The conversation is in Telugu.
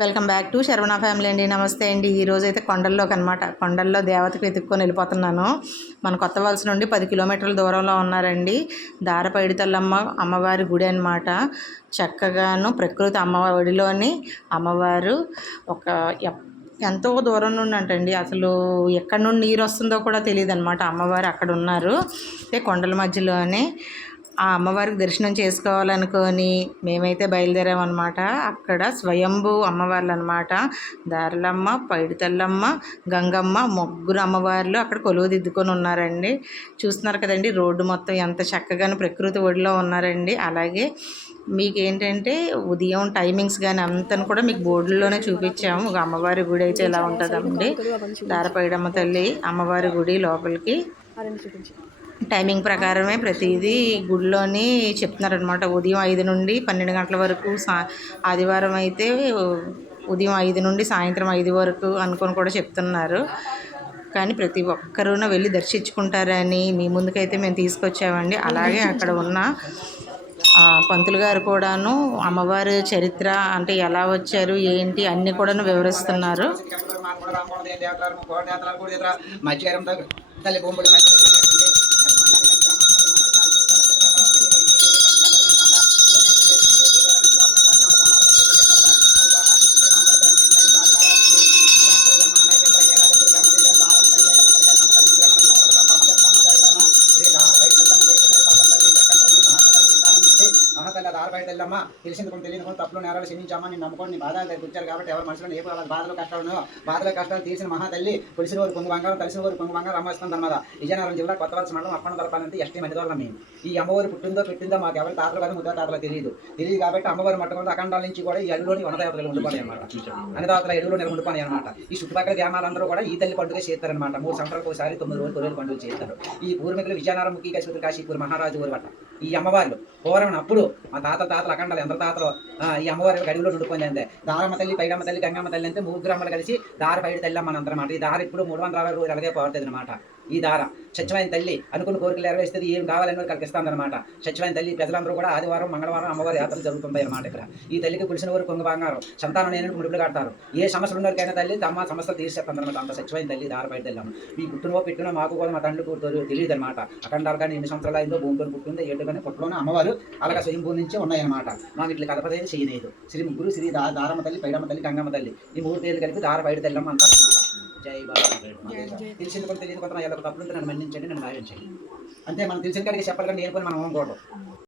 Welcome back to Saravana family అండి. నమస్తే అండి. ఈరోజు అయితే కొండల్లోకి అనమాట, కొండల్లో దేవతకు వెతుక్కొని వెళ్ళిపోతున్నాను. మన కొత్త వలస నుండి 10 కిలోమీటర్ల దూరంలో ఉన్నారండి. దారపైడితల్లమ్మ అమ్మవారి గుడి అనమాట. చక్కగాను ప్రకృతి అమ్మఒడిలోని అమ్మవారు ఒక ఎంతో దూరం నుండి అంటండి, అసలు ఎక్కడి నుండి నీరు వస్తుందో కూడా తెలియదు అనమాట. అమ్మవారు అక్కడ ఉన్నారు, అంటే కొండల మధ్యలోనే. ఆ అమ్మవారికి దర్శనం చేసుకోవాలనుకొని మేమైతే బయలుదేరామన్నమాట. అక్కడ స్వయంభూ అమ్మవార్లు అనమాట. దారలమ్మ, పైడితల్లమ్మ, గంగమ్మ, ముగ్గురు అమ్మవార్లు అక్కడ కొలువు దిద్దుకొని ఉన్నారండి. చూస్తున్నారు కదండి, రోడ్డు మొత్తం ఎంత చక్కగానే ప్రకృతి ఒడిలో ఉన్నారండి. అలాగే మీకు ఏంటంటే ఉదయం టైమింగ్స్ కానీ అంతను కూడా మీకు బోర్డుల్లోనే చూపించాము. ఒక అమ్మవారి గుడి అయితే ఇలా ఉంటుందండి. దారపైడమ్మ తల్లి అమ్మవారి గుడి లోపలికి టైమింగ్ ప్రకారమే ప్రతిదీ గుడిలోని చెప్తున్నారనమాట. ఉదయం 5 నుండి 12 గంటల వరకు, ఆదివారం అయితే ఉదయం 5 నుండి సాయంత్రం 5 వరకు అనుకొని కూడా చెప్తున్నారు. కానీ ప్రతి ఒక్కరూ వెళ్ళి దర్శించుకుంటారని మీ ముందుకైతే మేము తీసుకొచ్చామండి. అలాగే అక్కడ ఉన్న పంతులు గారు కూడాను అమ్మవారి చరిత్ర, అంటే ఎలా వచ్చారు ఏంటి అన్నీ కూడా వివరిస్తున్నారు. దారపైడితల్లమ్మ తెలిసింది కొన్ని తెలియదు కొన్ని తప్పులు నేరాలు క్షమించామా, నేను నమ్ముకొని నీ బాధలు దగ్గర వచ్చారు కాబట్టి ఎవరి మనసులో ఏ బాధలు కష్టాలు తీసిన మహా తల్లి పులిసిన వారు కొంగు బంగారం, తలిసిన వారు కొంగు బంగారం అమ్మేస్తుంది అన్నమాట. విజయనగరం జిల్లా కొత్త వలస మండలం అప్పన్న తలపాలంటే ఎస్టీ మధ్యదోళ్ళం మేము. ఈ అమ్మవారు పెట్టిందో మాకు ఎవరి తాతలు కాదు ముద్ద తాతలు తెలియదు కాబట్టి అమ్మవారి మట్టకుండా అఖండాల నుంచి కూడా ఈ అడుగులోని వనదేవతలు ఉండిపోయాయి అనమాట. అన్నదాతల అడుగులో ఉండిపోయాయి అనమాట. ఈ చుట్టుపక్కల గ్రామాలందరూ కూడా ఈ తల్లి పండుగ చేస్తారనమాట. 3 సంవత్సరాలకు ఒకసారి 9 రోజులు 9 రోజులు పండుగ చేస్తారు. ఈ పూర్వీకులు విజయనగరం ముఖ్య కశ్మీర్ కాశీపూర్ మహారాజు ఊరు పట్ట ఈ అమ్మవార్లు పూర్వం అప్పుడు మా తాతలు అఖండాలు ఎంత తాతలు ఈ అమ్మవారి అడుగులో ఉండిపోయింది అంతే. దారమ్మ తల్లి, పైడమ్మ తల్లి, గంగమ్మ తల్లి అంటే ముగ్గురు అమ్మలు కలిసి దారపైడి తల్లి అమ్మ అంటారన్నమాట. ఈ దార ఇప్పుడు 360 రోజులు అలాగే పోతుంది అనమాట. ఈ దార స్వచ్ఛమైన తల్లి అనుకున్న కోరికలు నెరవేరుస్తుంది, ఏం కావాలని కలిగిస్తుంది అనమాట. స్వచ్ఛమైన తల్లి ప్రజలందరూ కూడా ఆదివారం మంగళవారం అమ్మవారి యాత్రలు జరుగుతుంటాయి అనమాట. ఇక్కడ ఈ తల్లికి పులిసిన వారు కొంగు బంగారం, సంతానం నేను ముడుపులు కడతారు. ఏ సమస్యలు ఉన్నకైనా తల్లి తమ సమస్యలు తీర్చేస్తుంది అనమాట. అంత స్వచ్ఛమైన తల్లి దారపైడి తల్లి అమ్మ. ఈ పుట్టిన మాకు కూడా మా తండ్రి తెలియదు అనమాట. అఖండాలు కానీ 8 సంవత్సరాలు అయిందో భూమితో పుట్టిందో ఏడు కానీ పుట్టలోనే అమ్మవారు అలాగే స్వయంభూ నుంచి ఉన్నాయన్నమాట. మాకు ఇట్లా కలపదేది చేయలేదు. శ్రీ ముగ్గురు శ్రీ దారమ్మ తల్లి, పైడమ్మ తల్లి, గంగమ్మ తల్లి ఈ 3 పేర్లు కలిపి దారపైడి తల్లమ్మ అంటారన్నమాట. జై బాబా. తెలిసింది కొంత తెలియదు కొంత తప్పులు నన్ను మన్నించండి, నన్ను భావించండి అంతే. మనం తెలిసిన కాడికి చెప్పాలి కానీ నేను మనం అనుకోవడం.